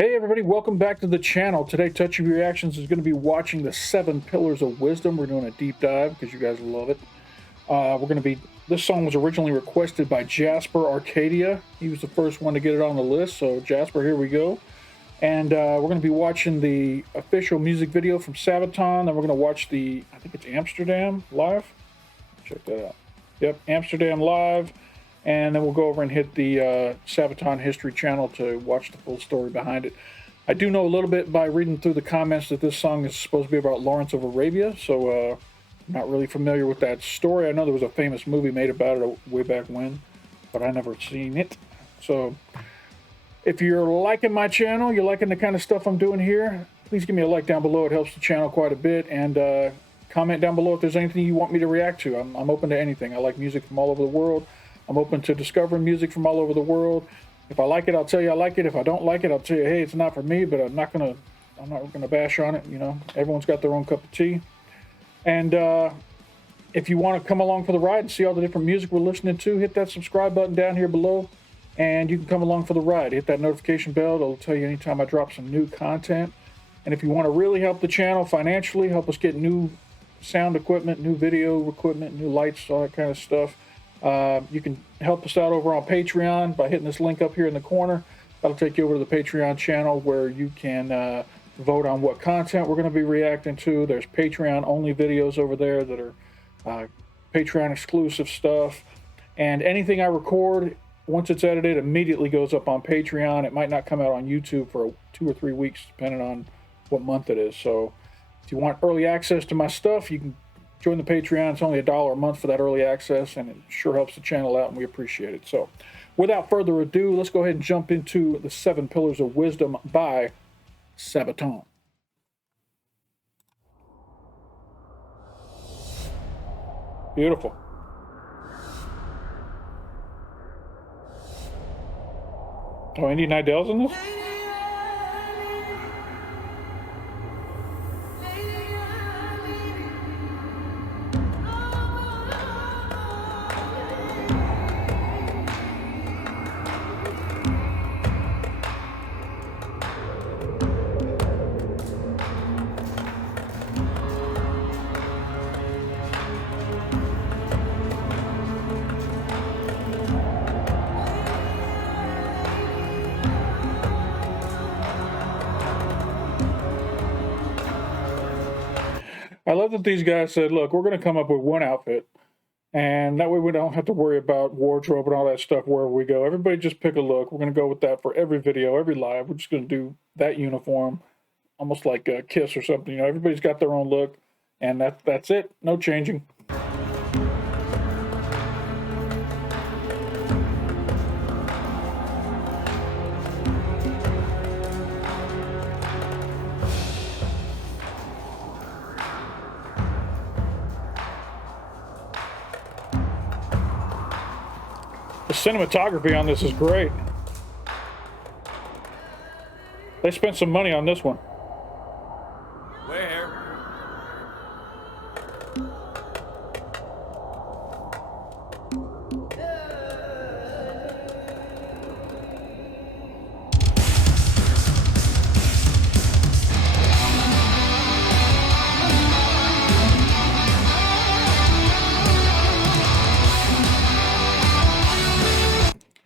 Hey everybody, welcome back to the channel. Today, Touchy Reactions is going to be watching the 7 Pillars of Wisdom. We're doing a deep dive because you guys love it. This song was originally requested by Jasper Arcadia. He was the first one to get it on the list, so Jasper, here we go. And we're going to be watching the official music video from Sabaton, then we're going to watch the, I think it's Amsterdam Live? Check that out. Yep, Amsterdam Live. And then we'll go over and hit the Sabaton History channel to watch the full story behind it. I do know a little bit by reading through the comments that this song is supposed to be about Lawrence of Arabia, so I'm not really familiar with that story. I know there was a famous movie made about it way back when, but I never seen it. So if you're liking my channel, you're liking the kind of stuff I'm doing here, please give me a like down below. It helps the channel quite a bit. And comment down below if there's anything you want me to react to. I'm open to anything. I like music from all over the world. I'm open to discovering music from all over the world. If I like it, I'll tell you I like it. If I don't like it, I'll tell you, hey, it's not for me, but I'm not gonna bash on it. You know, everyone's got their own cup of tea. And if you want to come along for the ride and see all the different music we're listening to, hit that subscribe button down here below, and you can come along for the ride. Hit that notification bell. It'll tell you anytime I drop some new content. And if you want to really help the channel financially, help us get new sound equipment, new video equipment, new lights, all that kind of stuff, you can help us out over on Patreon by hitting this link up here in the corner. That'll take you over to the Patreon channel where you can vote on what content we're going to be reacting to. There's Patreon only videos over there that are Patreon exclusive stuff, and anything I record, once it's edited, immediately goes up on Patreon. It might not come out on YouTube for 2 or 3 weeks depending on what month it is. So if you want early access to my stuff, you can join the Patreon. It's only $1 a month for that early access, and it sure helps the channel out, and we appreciate it. So without further ado, let's go ahead and jump into the 7 Pillars of Wisdom by Sabaton. Beautiful. Oh, Indian Idol's in this? I love that these guys said, look, we're going to come up with one outfit, and that way we don't have to worry about wardrobe and all that stuff wherever we go. Everybody just pick a look. We're going to go with that for every video, every live. We're just going to do that uniform, almost like a Kiss or something. You know, everybody's got their own look, and that's it. No changing. The cinematography on this is great. They spent some money on this one. Where?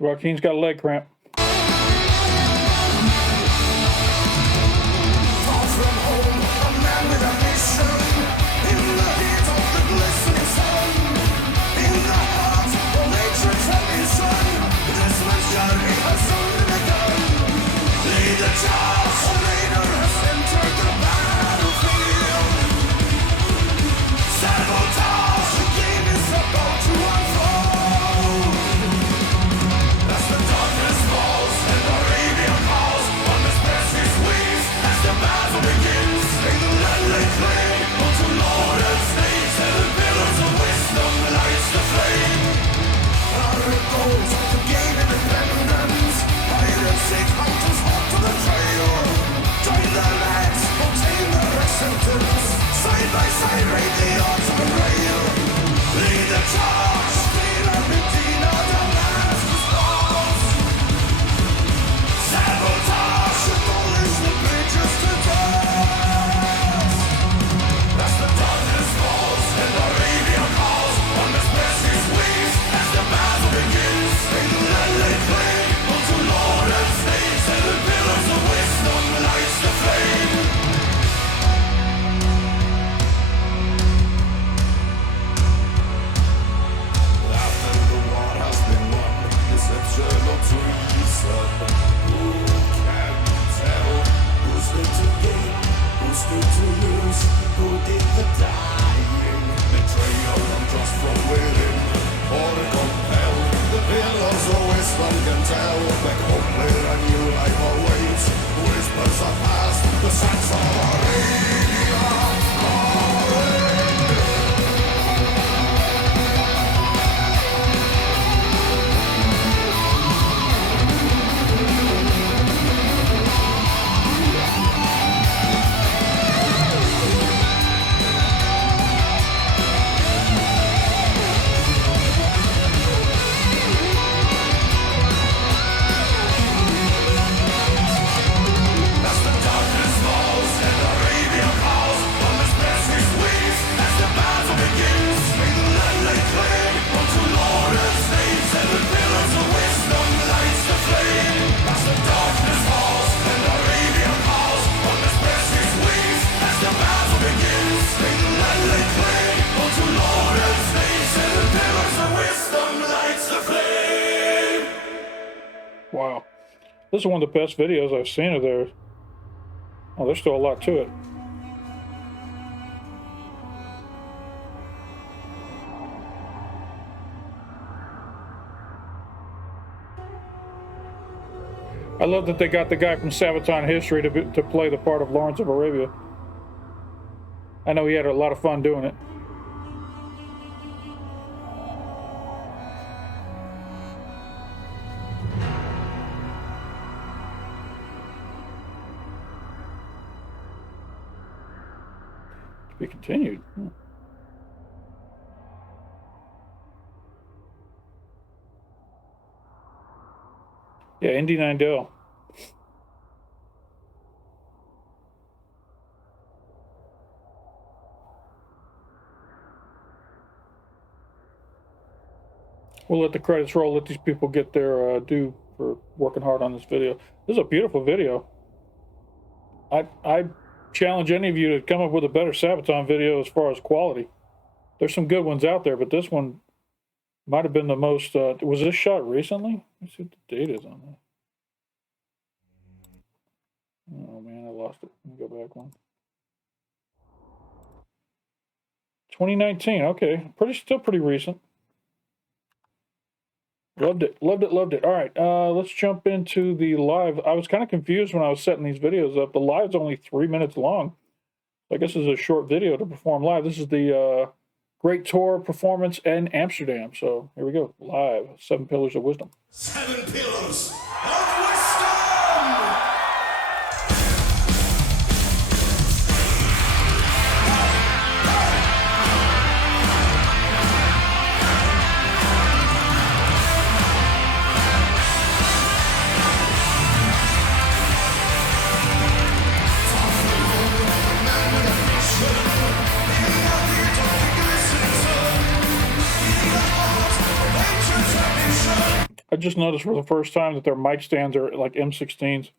Joaquin's got a leg cramp. That's the darkness. This is one of the best videos I've seen of theirs. Oh, there's still a lot to it. I love that they got the guy from Sabaton History to play the part of Lawrence of Arabia. I know he had a lot of fun doing it. To be continued. Yeah, Indy Nindell. We'll let the credits roll, let these people get their due for working hard on this video. This is a beautiful video. I challenge any of you to come up with a better Sabaton video as far as quality. There's some good ones out there, but this one might have been the most... was this shot recently? Let's see what the date is on that. Oh, man, I lost it. Let me go back one. 2019, okay. Still pretty recent. Loved it, loved it, loved it. All right, let's jump into the live. I was kind of confused when I was setting these videos up. The live's only 3 minutes long. I guess this is a short video to perform live. This is the Great Tour performance in Amsterdam. So here we go, live, 7 Pillars of Wisdom. 7 Pillars of Wisdom! I just noticed for the first time that their mic stands are like M16s.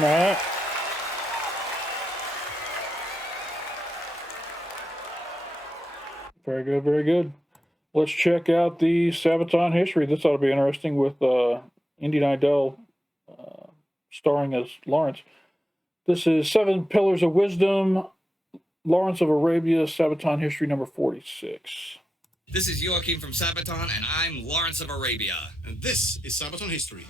Right. Very good, very good. Let's check out the Sabaton history. This ought to be interesting with Indian Idol starring as Lawrence. This is Seven Pillars of Wisdom, Lawrence of Arabia, Sabaton history number 46. This is Joachim from Sabaton, and I'm Lawrence of Arabia. And this is Sabaton History.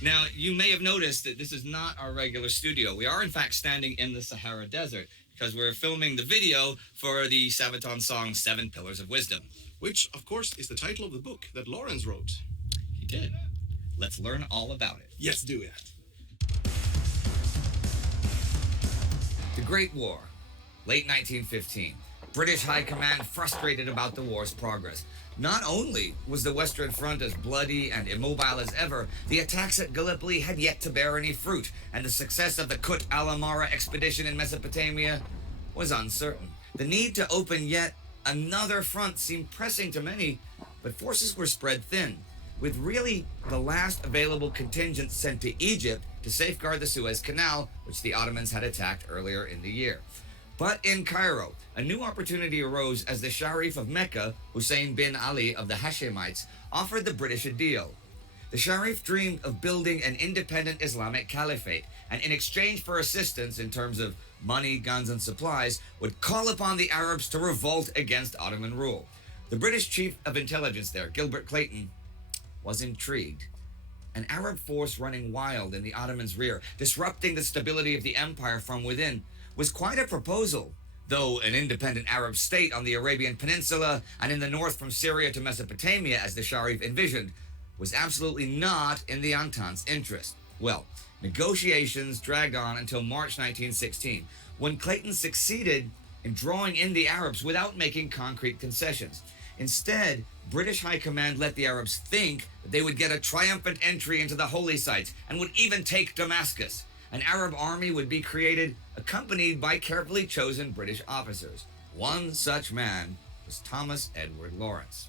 Now, you may have noticed that this is not our regular studio. We are, in fact, standing in the Sahara Desert because we're filming the video for the Sabaton Song, Seven Pillars of Wisdom. Which, of course, is the title of the book that Lawrence wrote. He did. Let's learn all about it. Let's do it. The Great War, late 1915. British High Command frustrated about the war's progress. Not only was the Western Front as bloody and immobile as ever, the attacks at Gallipoli had yet to bear any fruit, and the success of the Kut al-Amara expedition in Mesopotamia was uncertain. The need to open yet another front seemed pressing to many, but forces were spread thin, with really the last available contingent sent to Egypt to safeguard the Suez Canal, which the Ottomans had attacked earlier in the year. But in Cairo, a new opportunity arose as the Sharif of Mecca, Hussein bin Ali of the Hashemites, offered the British a deal. The Sharif dreamed of building an independent Islamic caliphate, and in exchange for assistance in terms of money, guns, and supplies, would call upon the Arabs to revolt against Ottoman rule. The British chief of intelligence there, Gilbert Clayton, was intrigued. An Arab force running wild in the Ottomans' rear, disrupting the stability of the empire from within, was quite a proposal, though an independent Arab state on the Arabian Peninsula and in the north from Syria to Mesopotamia, as the Sharif envisioned, was absolutely not in the Entente's interest. Well, negotiations dragged on until March 1916, when Clayton succeeded in drawing in the Arabs without making concrete concessions. Instead, British High Command let the Arabs think that they would get a triumphant entry into the holy sites and would even take Damascus. An Arab army would be created, accompanied by carefully chosen British officers. One such man was Thomas Edward Lawrence.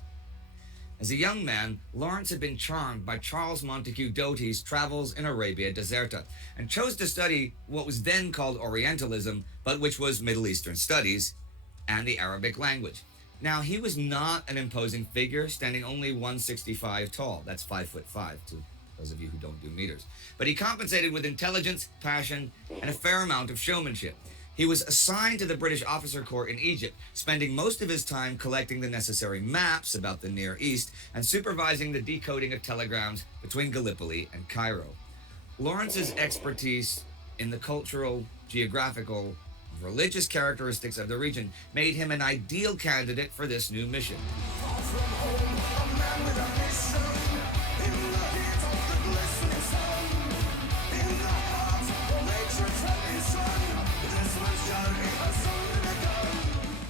As a young man, Lawrence had been charmed by Charles Montague Doty's travels in Arabia Deserta and chose to study what was then called Orientalism, but which was Middle Eastern studies and the Arabic language. Now, he was not an imposing figure, standing only 165 tall. That's 5'5" to those of you who don't do meters. But he compensated with intelligence, passion, and a fair amount of showmanship. He was assigned to the British officer corps in Egypt, spending most of his time collecting the necessary maps about the Near East and supervising the decoding of telegrams between Gallipoli and Cairo. Lawrence's expertise in the cultural, geographical, religious characteristics of the region made him an ideal candidate for this new mission.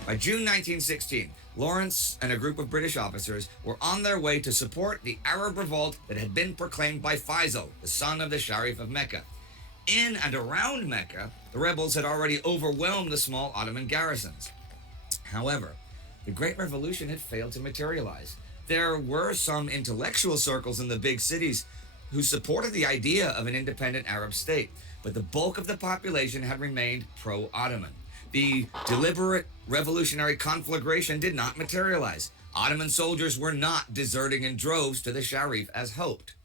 By June 1916, Lawrence and a group of British officers were on their way to support the Arab Revolt that had been proclaimed by Faisal, the son of the Sharif of Mecca. In and around Mecca, the rebels had already overwhelmed the small Ottoman garrisons. However, the Great Revolution had failed to materialize. There were some intellectual circles in the big cities who supported the idea of an independent Arab state, but the bulk of the population had remained pro-Ottoman. The deliberate revolutionary conflagration did not materialize. Ottoman soldiers were not deserting in droves to the Sharif as hoped.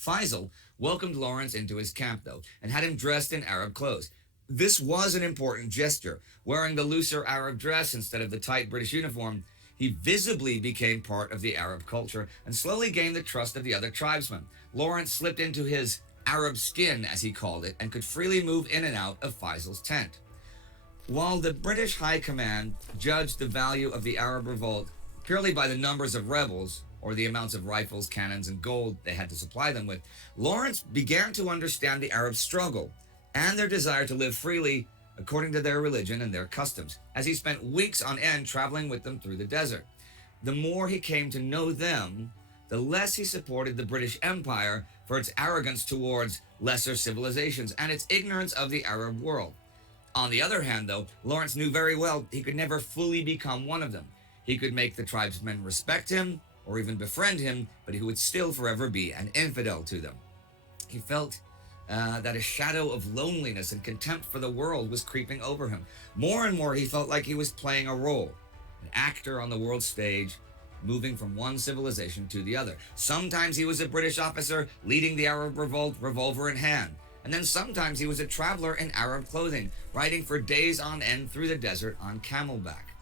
Faisal welcomed Lawrence into his camp, though, and had him dressed in Arab clothes. This was an important gesture. Wearing the looser Arab dress instead of the tight British uniform, he visibly became part of the Arab culture and slowly gained the trust of the other tribesmen. Lawrence slipped into his Arab skin, as he called it, and could freely move in and out of Faisal's tent. While the British High Command judged the value of the Arab Revolt purely by the numbers of rebels or the amounts of rifles, cannons, and gold they had to supply them with, Lawrence began to understand the Arab struggle and their desire to live freely according to their religion and their customs, as he spent weeks on end traveling with them through the desert. The more he came to know them, the less he supported the British Empire for its arrogance towards lesser civilizations and its ignorance of the Arab world. On the other hand, though, Lawrence knew very well he could never fully become one of them. He could make the tribesmen respect him or even befriend him, but he would still forever be an infidel to them. He felt that a shadow of loneliness and contempt for the world was creeping over him. More and more, he felt like he was playing a role, an actor on the world stage, moving from one civilization to the other. Sometimes he was a British officer leading the Arab Revolt, revolver in hand. And then sometimes he was a traveler in Arab clothing, riding for days on end through the desert on camelback.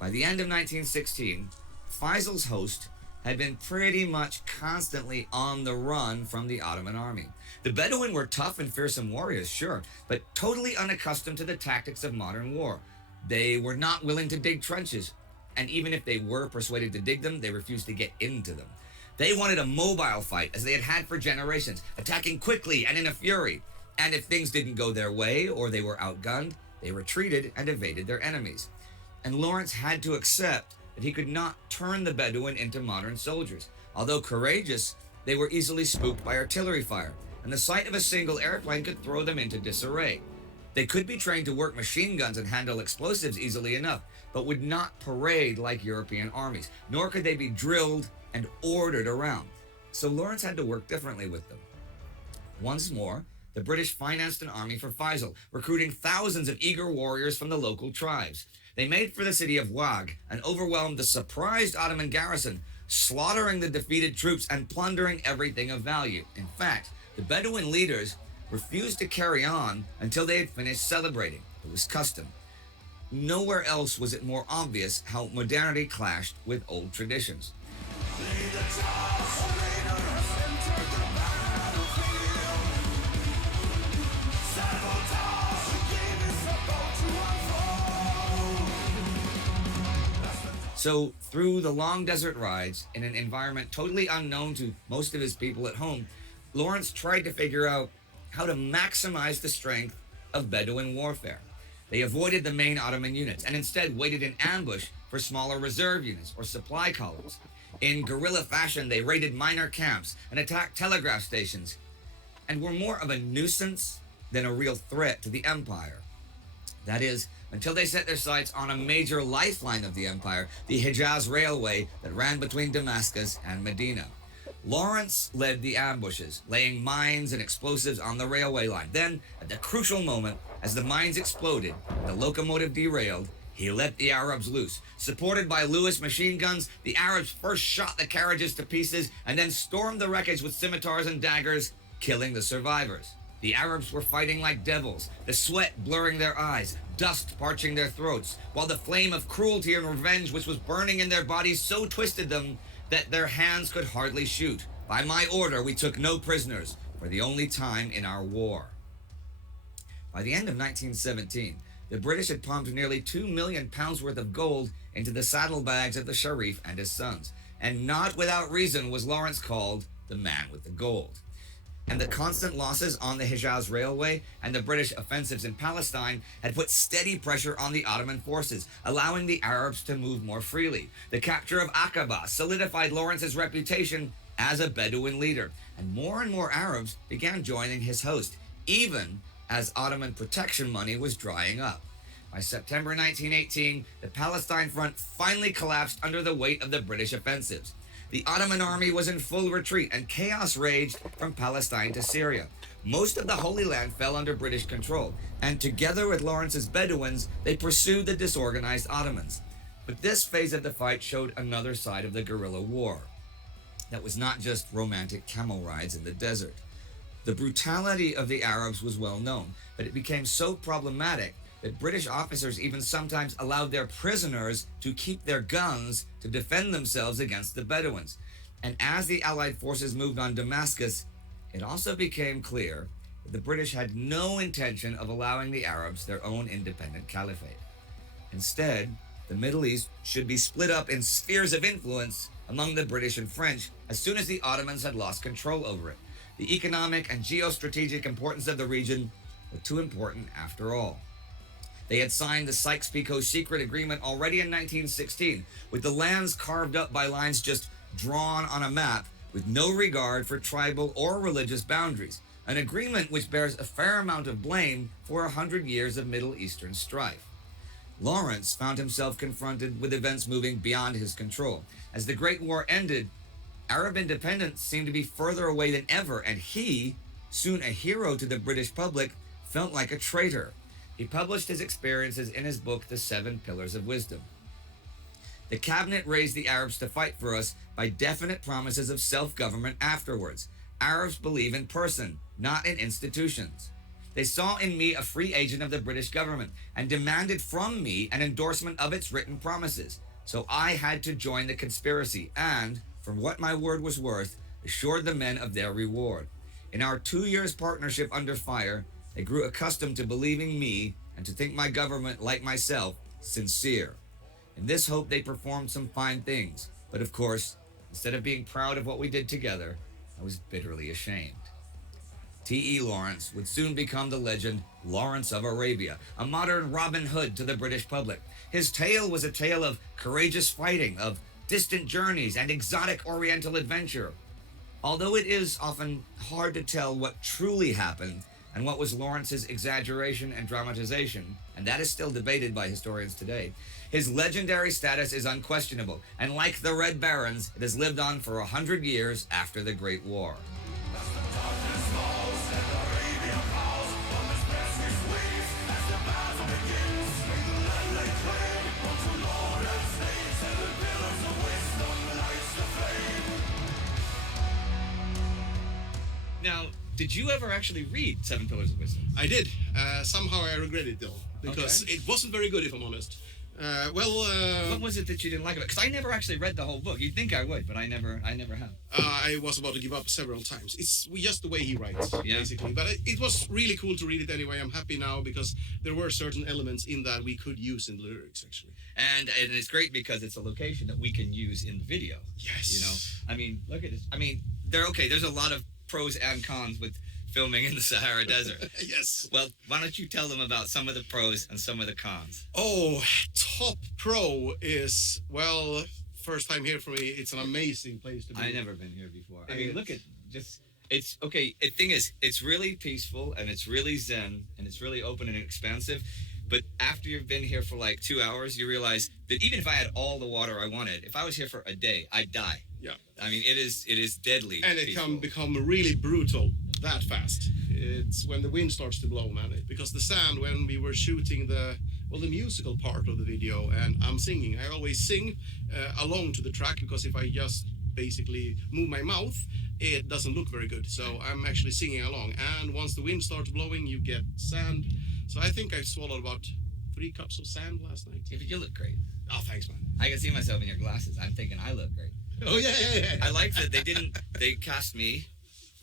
By the end of 1916, Faisal's host had been pretty much constantly on the run from the Ottoman army. The Bedouin were tough and fearsome warriors, sure, but totally unaccustomed to the tactics of modern war. They were not willing to dig trenches, and even if they were persuaded to dig them, they refused to get into them. They wanted a mobile fight, as they had had for generations, attacking quickly and in a fury. And if things didn't go their way or they were outgunned, they retreated and evaded their enemies. And Lawrence had to accept that he could not turn the Bedouin into modern soldiers. Although courageous, they were easily spooked by artillery fire, and the sight of a single airplane could throw them into disarray. They could be trained to work machine guns and handle explosives easily enough, but would not parade like European armies, nor could they be drilled and ordered around. So Lawrence had to work differently with them. Once more, the British financed an army for Faisal, recruiting thousands of eager warriors from the local tribes. They made for the city of Wag and overwhelmed the surprised Ottoman garrison, slaughtering the defeated troops and plundering everything of value. In fact, the Bedouin leaders refused to carry on until they had finished celebrating. It was custom. Nowhere else was it more obvious how modernity clashed with old traditions. So, through the long desert rides, in an environment totally unknown to most of his people at home, Lawrence tried to figure out how to maximize the strength of Bedouin warfare. They avoided the main Ottoman units and instead waited in ambush for smaller reserve units or supply columns. In guerrilla fashion, they raided minor camps and attacked telegraph stations, and were more of a nuisance than a real threat to the empire. That is, until they set their sights on a major lifeline of the empire, the Hejaz railway that ran between Damascus and Medina. Lawrence led the ambushes, laying mines and explosives on the railway line. Then, at the crucial moment, as the mines exploded and the locomotive derailed, he let the Arabs loose. Supported by Lewis machine guns, the Arabs first shot the carriages to pieces and then stormed the wreckage with scimitars and daggers, killing the survivors. The Arabs were fighting like devils, the sweat blurring their eyes, dust parching their throats, while the flame of cruelty and revenge which was burning in their bodies so twisted them that their hands could hardly shoot. By my order, we took no prisoners, for the only time in our war. By the end of 1917, the British had pumped nearly £2 million worth of gold into the saddlebags of the Sharif and his sons, and not without reason was Lawrence called the man with the gold. And the constant losses on the Hejaz Railway and the British offensives in Palestine had put steady pressure on the Ottoman forces, allowing the Arabs to move more freely. The capture of Aqaba solidified Lawrence's reputation as a Bedouin leader, and more Arabs began joining his host, even as Ottoman protection money was drying up. By September 1918, the Palestine front finally collapsed under the weight of the British offensives. The Ottoman army was in full retreat, and chaos raged from Palestine to Syria. Most of the Holy Land fell under British control, and together with Lawrence's Bedouins, they pursued the disorganized Ottomans. But this phase of the fight showed another side of the guerrilla war. That was not just romantic camel rides in the desert. The brutality of the Arabs was well known, but it became so problematic that British officers even sometimes allowed their prisoners to keep their guns to defend themselves against the Bedouins. And as the Allied forces moved on Damascus, it also became clear that the British had no intention of allowing the Arabs their own independent caliphate. Instead, the Middle East should be split up in spheres of influence among the British and French as soon as the Ottomans had lost control over it. The economic and geostrategic importance of the region were too important after all. They had signed the Sykes-Picot secret agreement already in 1916, with the lands carved up by lines just drawn on a map with no regard for tribal or religious boundaries, an agreement which bears a fair amount of blame for 100 years of Middle Eastern strife. Lawrence found himself confronted with events moving beyond his control. As the Great War ended, Arab independence seemed to be further away than ever, and he soon a hero to the British public, felt like a traitor. He published his experiences in his book, The 7 Pillars of Wisdom. The cabinet raised the Arabs to fight for us by definite promises of self-government afterwards. Arabs believe in person, not in institutions. They saw in me a free agent of the British government and demanded from me an endorsement of its written promises. So I had to join the conspiracy and, for what my word was worth, assured the men of their reward. In our 2 years' partnership under fire, they grew accustomed to believing me and to think my government, like myself, sincere. In this hope, they performed some fine things. But of course, instead of being proud of what we did together, I was bitterly ashamed. T.E. Lawrence would soon become the legend Lawrence of Arabia, a modern Robin Hood to the British public. His tale was a tale of courageous fighting, of distant journeys, and exotic oriental adventure. Although it is often hard to tell what truly happened and what was Lawrence's exaggeration and dramatization, and that is still debated by historians today, his legendary status is unquestionable, and like the Red Barons, it has lived on for 100 years after the Great War. Now, did you ever actually read 7 Pillars of Wisdom? I did. Somehow I regret it though, because it wasn't very good, if I'm honest. What was it that you didn't like about it? Because I never actually read the whole book. You'd think I would, but I never have. I was about to give up several times. It's just the way he writes, basically. But it was really cool to read it anyway. I'm happy now because there were certain elements in that we could use in the lyrics, actually. And it's great because it's a location that we can use in the video. Yes. You know, I mean, look at this. I mean, there's a lot of pros and cons with filming in the Sahara Desert. Yes. Well, why don't you tell them about some of the pros and some of the cons? Oh, top pro is, well, first time here for me. It's an amazing place to be. I've never been here before. I mean, look at just, it's, okay, the thing is, it's really peaceful and it's really zen and it's really open and expansive. But after you've been here for like 2 hours, you realize that even if I had all the water I wanted, if I was here for a day, I'd die. Yeah. I mean, it is deadly. And it can become really brutal that fast. It's when the wind starts to blow, man. Because the sand, when we were shooting the musical part of the video, and I'm singing, I always sing along to the track, because if I just basically move my mouth, it doesn't look very good. So I'm actually singing along. And once the wind starts blowing, you get sand. So I think I swallowed about 3 cups of sand last night. Yeah, but you look great. Oh, thanks, man. I can see myself in your glasses. I'm thinking I look great. Oh, yeah. I like that they cast me,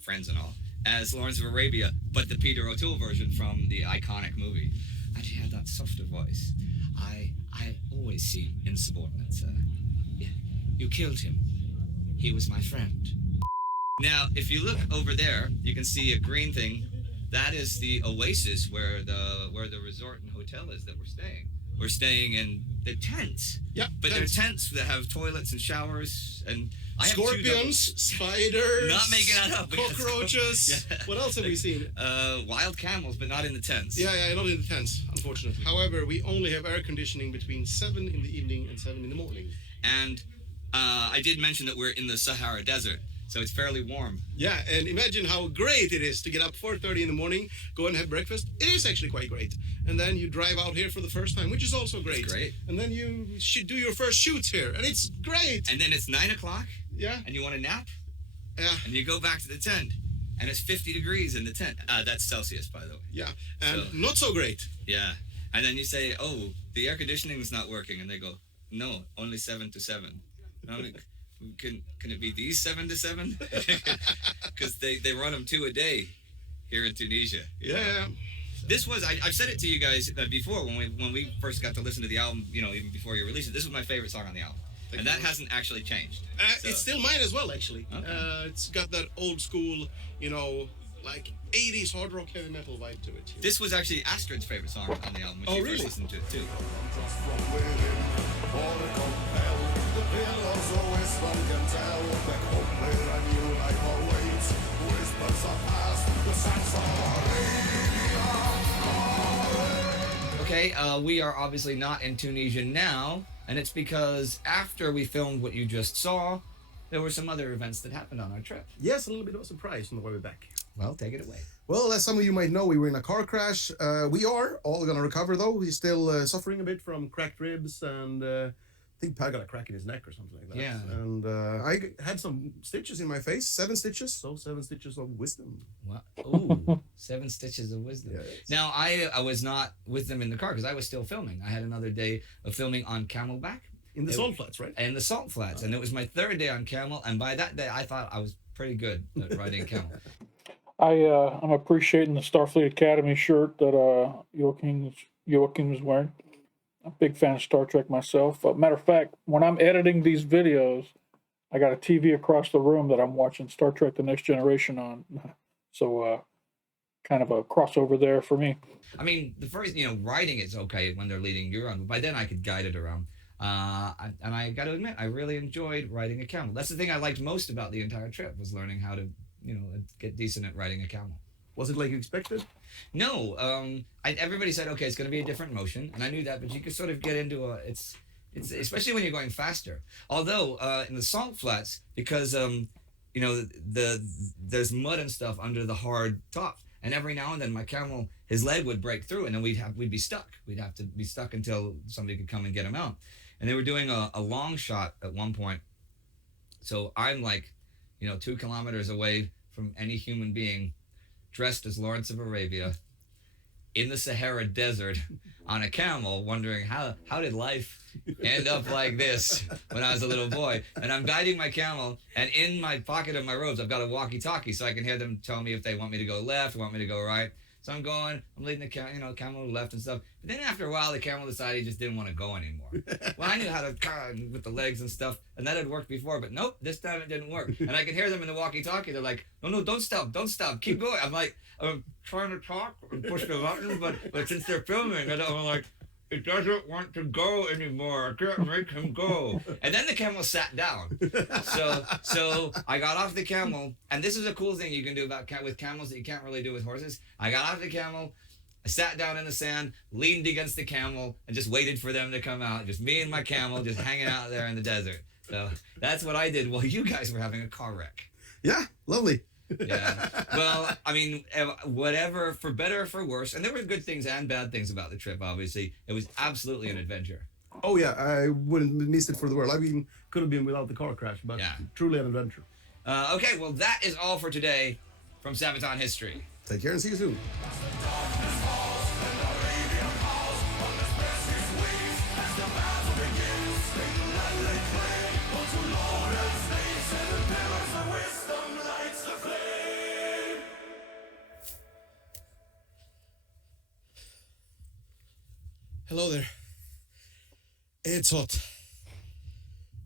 friends and all, as Lawrence of Arabia, but the Peter O'Toole version from the iconic movie. And he had that softer voice. I always see insubordinates. Yeah, you killed him. He was my friend. Now, if you look over there, you can see a green thing. That is the oasis where the resort and hotel is that we're staying. We're staying in the tents. Yeah, but they're tents that have toilets and showers and scorpions, spiders, not making that up. Cockroaches. Yeah. What else have we seen? Wild camels, but not in the tents. Yeah, not in the tents, unfortunately. However, we only have air conditioning between 7 in the evening and 7 in the morning. And I did mention that we're in the Sahara Desert, so it's fairly warm. Yeah, and imagine how great it is to get up 4:30 in the morning, go and have breakfast. It is actually quite great. And then you drive out here for the first time, which is also great. It's great. And then you should do your first shoots here, and it's great. And then it's 9 o'clock. Yeah. And you want to nap. Yeah. And you go back to the tent, and it's 50 degrees in the tent. That's Celsius, by the way. Yeah, and not so great. Yeah. And then you say, oh, the air conditioning is not working. And they go, no, only 7 to 7. And I'm like, can it be these 7 to 7? Because they run them 2 a day here in Tunisia. Yeah. This was, I've said it to you guys before when we first got to listen to the album, even before you released it. This was my favorite song on the album. And that hasn't actually changed. It's still mine as well, actually. Okay. It's got that old school, like 80s hard rock heavy metal vibe to it. This was actually Astrid's favorite song on the album, when she first listened to it too. Okay, we are obviously not in Tunisia now, and it's because after we filmed what you just saw, there were some other events that happened on our trip. Yes, a little bit of a surprise on the way back. Well, take it away. Well, as some of you might know, we were in a car crash. We are all going to recover, though. He's still suffering a bit from cracked ribs, and I think Pat got a crack in his neck or something like that. Yeah. And I had some stitches in my face, 7 stitches, so 7 stitches of wisdom. Wow. Ooh, 7 stitches of wisdom. Yes. Now, I was not with them in the car because I was still filming. I had another day of filming on Camelback. In the salt flats, right? In the salt flats. And it was my 3rd day on camel. And by that day, I thought I was pretty good at riding a camel. I'm appreciating the Starfleet Academy shirt that Joachim's wearing. I'm a big fan of Star Trek myself. Matter of fact, when I'm editing these videos, I got a TV across the room that I'm watching Star Trek: The Next Generation on. So kind of a crossover there for me. I mean, the first, riding is okay when they're leading you around. But by then I could guide it around. And I got to admit, I really enjoyed riding a camel. That's the thing I liked most about the entire trip, was learning how to, get decent at riding a camel. Was it like you expected? No, everybody said, okay, it's going to be a different motion, and I knew that, but you could sort of get into it's especially when you're going faster. Although in the salt flats, because there's mud and stuff under the hard top, and every now and then my camel, his leg would break through, and then we'd be stuck. We'd have to be stuck until somebody could come and get him out. And they were doing a long shot at one point, so I'm like, 2 kilometers away from any human being, dressed as Lawrence of Arabia, in the Sahara Desert, on a camel, wondering how did life end up like this when I was a little boy. And I'm guiding my camel, and in my pocket of my robes, I've got a walkie-talkie, so I can hear them tell me if they want me to go left, want me to go right. So I'm leading the camel left and stuff. But then after a while, the camel decided he just didn't want to go anymore. Well, I knew how to with the legs and stuff, and that had worked before, but nope, this time it didn't work. And I could hear them in the walkie-talkie. They're like, no, don't stop, keep going. I'm like, I'm trying to talk and push the buttons, but since they're filming, I'm like, it doesn't want to go anymore. I can't make him go. And then the camel sat down. So I got off the camel, and this is a cool thing you can do with camels that you can't really do with horses. I got off the camel, I sat down in the sand, leaned against the camel, and just waited for them to come out. Just me and my camel just hanging out there in the desert. So that's what I did while you guys were having a car wreck. Yeah, lovely. Yeah. Well, I mean, whatever, for better or for worse. And there were good things and bad things about the trip, obviously. It was absolutely an adventure. Oh, yeah, I wouldn't miss it for the world. I mean, could have been without the car crash, but yeah, truly an adventure. Okay, well, that is all for today from Sabaton History. Take care and see you soon. Hello there. It's hot.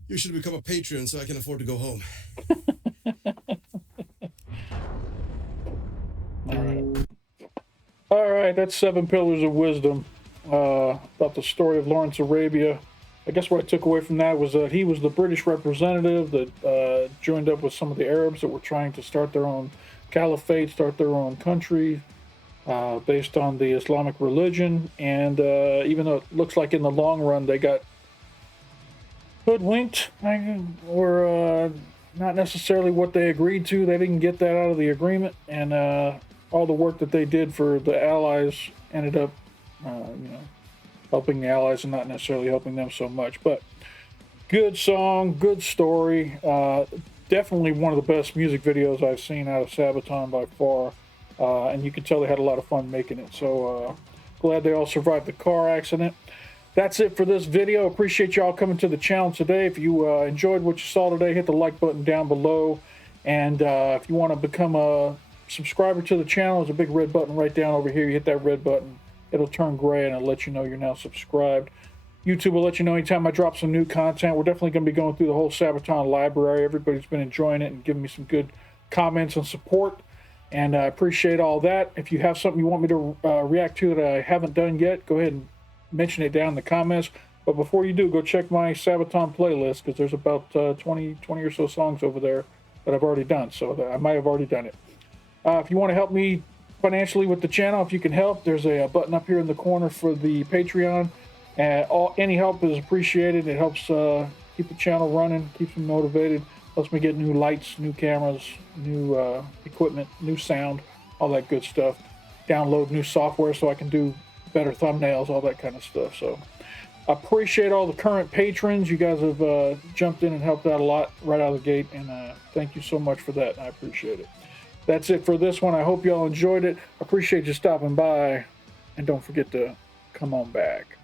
You should become a Patreon so I can afford to go home. All right, that's 7 Pillars of Wisdom about the story of Lawrence of Arabia. I guess what I took away from that was that he was the British representative that joined up with some of the Arabs that were trying to start their own caliphate, start their own country based on the Islamic religion. And even though it looks like in the long run they got hoodwinked, or not necessarily what they agreed to, they didn't get that out of the agreement. And all the work that they did for the Allies ended up, helping the Allies and not necessarily helping them so much. But good song, good story. Definitely one of the best music videos I've seen out of Sabaton by far. And you can tell they had a lot of fun making it. So glad they all survived the car accident. That's it for this video. Appreciate y'all coming to the channel today. If you enjoyed what you saw today, hit the like button down below. And if you want to become a subscriber to the channel, there's a big red button right down over here. You hit that red button, it'll turn gray and it'll let you know you're now subscribed. YouTube will let you know anytime I drop some new content. We're definitely going to be going through the whole Sabaton library. Everybody's been enjoying it and giving me some good comments and support, and I appreciate all that. If you have something you want me to react to that I haven't done yet, go ahead and mention it down in the comments. But before you do, go check my Sabaton playlist, because there's about 20 or so songs over there that I've already done, so I might have already done it. If you want to help me financially with the channel, if you can help, there's a button up here in the corner for the Patreon. Any help is appreciated. It helps keep the channel running, keeps me motivated. Helps me get new lights, new cameras, new equipment, new sound, all that good stuff. Download new software so I can do better thumbnails, all that kind of stuff. So I appreciate all the current patrons. You guys have jumped in and helped out a lot right out of the gate, and thank you so much for that. I appreciate it. That's it for this one. I hope y'all enjoyed it. Appreciate you stopping by, and don't forget to come on back.